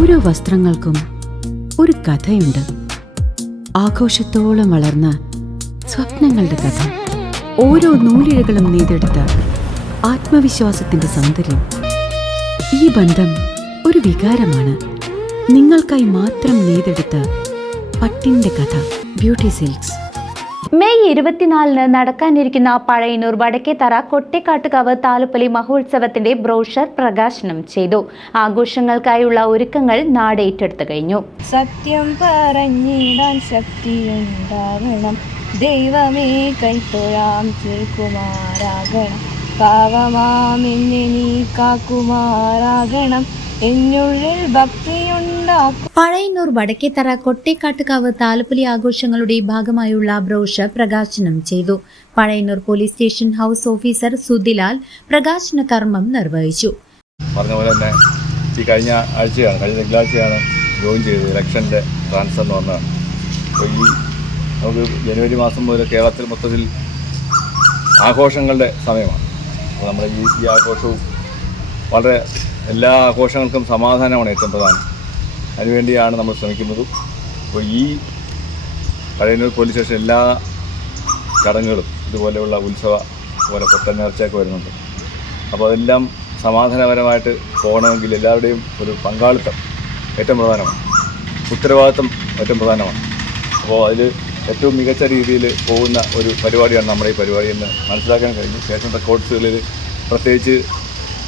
ഓരോ വസ്ത്രങ്ങൾക്കും ഒരു കഥയുണ്ട്. ആഘോഷത്തോളം വളർന്ന സ്വപ്നങ്ങളുടെ കഥ. ഓരോ നൂലിഴകളും നെയ്തെടുത്ത ആത്മവിശ്വാസത്തിന്റെ സൗന്ദര്യം. ഈ ബന്ധം ഒരു വികാരമാണ്. നിങ്ങൾക്കായി മാത്രം നെയ്തെടുത്ത പട്ടിന്റെ കഥ. Beauty silks. മെയ് 24 നടക്കാനിരിക്കുന്ന പഴയന്നൂർ വടക്കേത്തറ കൊട്ടേക്കാട്ടുകാവ് താലപ്പൊലി മഹോത്സവത്തിന്റെ ബ്രോഷർ പ്രകാശനം ചെയ്തു. ആഘോഷങ്ങൾക്കായുള്ള ഒരുക്കങ്ങൾ നാട് ഏറ്റെടുത്തു കഴിഞ്ഞു. സത്യം പറഞ്ഞിടാൻ ശക്തിയുണ്ടാകണം, ദൈവമേ കൈത്തൊഴാം തിരുക്കുമാരാകണം, പാവമാമെന്നെ നീ കാക്കുമാരാകണം, എന്നുള്ളിൽ ഭക്തിയുണ്ടാക്കും. പഴയന്നൂർ വടക്കേത്തറ കൊട്ടേക്കാട്ടുകാവ് താലപ്പൊലി ആഘോഷങ്ങളുടെ ഭാഗമായുള്ള ബ്രോഷർ പ്രകാശനം ചെയ്തു. Pazhayannur police station house officer Sudhilal പ്രകാശന കർമ്മം നിർവഹിച്ചു. പറഞ്ഞ പോലെ തന്നെ ഈ കഴിഞ്ഞ തിങ്കളാഴ്ചയാണ് ജോയിൻ ചെയ്തത്. ഇലക്ഷൻ്റെ ട്രാൻസ്ഫറിന് വന്നതാണ്. അപ്പോൾ ഈ നമുക്ക് ജനുവരി മാസം മുതൽ കേരളത്തിൽ മൊത്തത്തിൽ ആഘോഷങ്ങളുടെ സമയമാണ്. അപ്പോൾ നമ്മുടെ ഈ ആഘോഷവും വളരെ എല്ലാ ആഘോഷങ്ങൾക്കും സമാധാനമാണ് ഏറ്റവും പ്രധാനം. അതിനുവേണ്ടിയാണ് നമ്മൾ ശ്രമിക്കുന്നതും. അപ്പോൾ ഈ പഴയന്നൂർ പോലീസ് സ്റ്റേഷൻ എല്ലാ ചടങ്ങുകളും ഇതുപോലെയുള്ള ഉത്സവ പോലെ പൊട്ടനേർച്ചയൊക്കെ വരുന്നുണ്ട്. അപ്പോൾ അതെല്ലാം സമാധാനപരമായിട്ട് പോകണമെങ്കിൽ എല്ലാവരുടെയും ഒരു പങ്കാളിത്തം ഏറ്റവും പ്രധാനമാണ്, ഉത്തരവാദിത്വം ഏറ്റവും പ്രധാനമാണ്. അപ്പോൾ അതിൽ ഏറ്റവും മികച്ച രീതിയിൽ പോകുന്ന ഒരു പരിപാടിയാണ് നമ്മുടെ ഈ പരിപാടി എന്ന് മനസ്സിലാക്കാൻ കഴിഞ്ഞു. സ്റ്റേഷൻ റെക്കോർഡ്സുകളിൽ പ്രത്യേകിച്ച്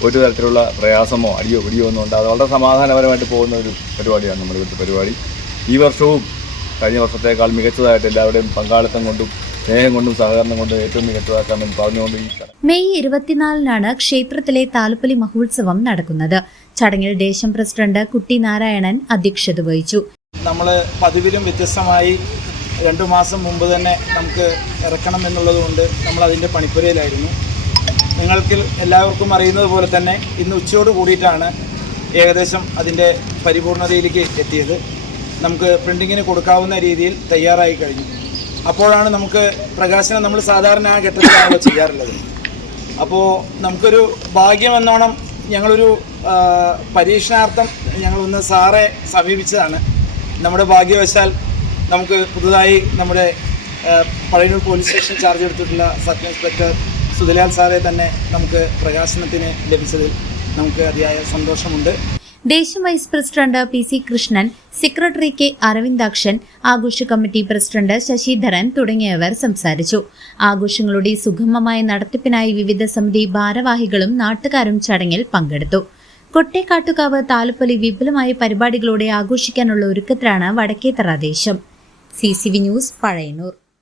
ഒരു തരത്തിലുള്ള പ്രയാസമോ അടിയോ പിടിയോ ഒന്നും ഉണ്ടാകാതെ വളരെ സമാധാനപരമായിട്ട് പോകുന്ന ഒരു പരിപാടിയാണ് നമ്മുടെ ഇവിടുത്തെ പരിപാടി. ഈ വർഷവും കഴിഞ്ഞ വർഷത്തേക്കാൾ മികച്ചതായിട്ട് എല്ലാവരുടെയും പങ്കാളിത്തം കൊണ്ടും സ്നേഹം കൊണ്ടും സഹകരണം കൊണ്ടും ഏറ്റവും മികച്ചതാക്കാമെന്ന് പറഞ്ഞുകൊണ്ട് മെയ് 24 ക്ഷേത്രത്തിലെ താലപ്പൊലി മഹോത്സവം നടക്കുന്നത്. ചടങ്ങിൽ ദേശം പ്രസിഡന്റ് കുട്ടി നാരായണൻ അധ്യക്ഷത വഹിച്ചു. നമ്മൾ പതിവിലും വ്യത്യസ്തമായി 2 മാസം മുമ്പ് തന്നെ നമുക്ക് ഇറക്കണം എന്നുള്ളതുകൊണ്ട് നമ്മൾ അതിൻ്റെ പണിപ്പുരയിലായിരുന്നു. നിങ്ങൾക്ക് എല്ലാവർക്കും അറിയുന്നത് പോലെ തന്നെ ഇന്ന് ഉച്ചയോട് കൂടിയിട്ടാണ് ഏകദേശം അതിൻ്റെ പരിപൂർണതയിലേക്ക് എത്തിയത്. നമുക്ക് പ്രിൻറ്റിങ്ങിന് കൊടുക്കാവുന്ന രീതിയിൽ തയ്യാറായി കഴിഞ്ഞു. അപ്പോഴാണ് നമുക്ക് പ്രകാശനം നമ്മൾ സാധാരണ ആ ഘട്ടത്തിലാണല്ലോ ചെയ്യാറുള്ളത്. അപ്പോൾ നമുക്കൊരു ഭാഗ്യമെന്നോണം ഞങ്ങളൊരു പരീക്ഷണാർത്ഥം ഞങ്ങളൊന്ന് സാറെ സമീപിച്ചതാണ്. നമ്മുടെ ഭാഗ്യവശാൽ നമുക്ക് പുതുതായി നമ്മുടെ പഴയന്നൂർ പോലീസ് സ്റ്റേഷൻ ചാർജ് എടുത്തിട്ടുള്ള സബ് ഇൻസ്പെക്ടർ സുധിലാൽ സാറെ തന്നെ നമുക്ക് പ്രകാശനത്തിന് ലഭിച്ചതിൽ നമുക്ക് അതിയായ സന്തോഷമുണ്ട്. ദേശം vice president PC Krishnan, secretary K Aravindakshan, ആഘോഷ കമ്മിറ്റി പ്രസിഡന്റ് ശശിധരൻ തുടങ്ങിയവർ സംസാരിച്ചു. ആഘോഷങ്ങളുടെ സുഗമമായ നടത്തിപ്പിനായി വിവിധ സമിതി ഭാരവാഹികളും നാട്ടുകാരും ചടങ്ങിൽ പങ്കെടുത്തു. കൊട്ടേക്കാട്ടുകാവ് താലപ്പൊലി വിപുലമായ പരിപാടികളോടെ ആഘോഷിക്കാനുള്ള ഒരുക്കത്തിലാണ് വടക്കേത്തറ ദേശം. CCV news, Pazhayannur.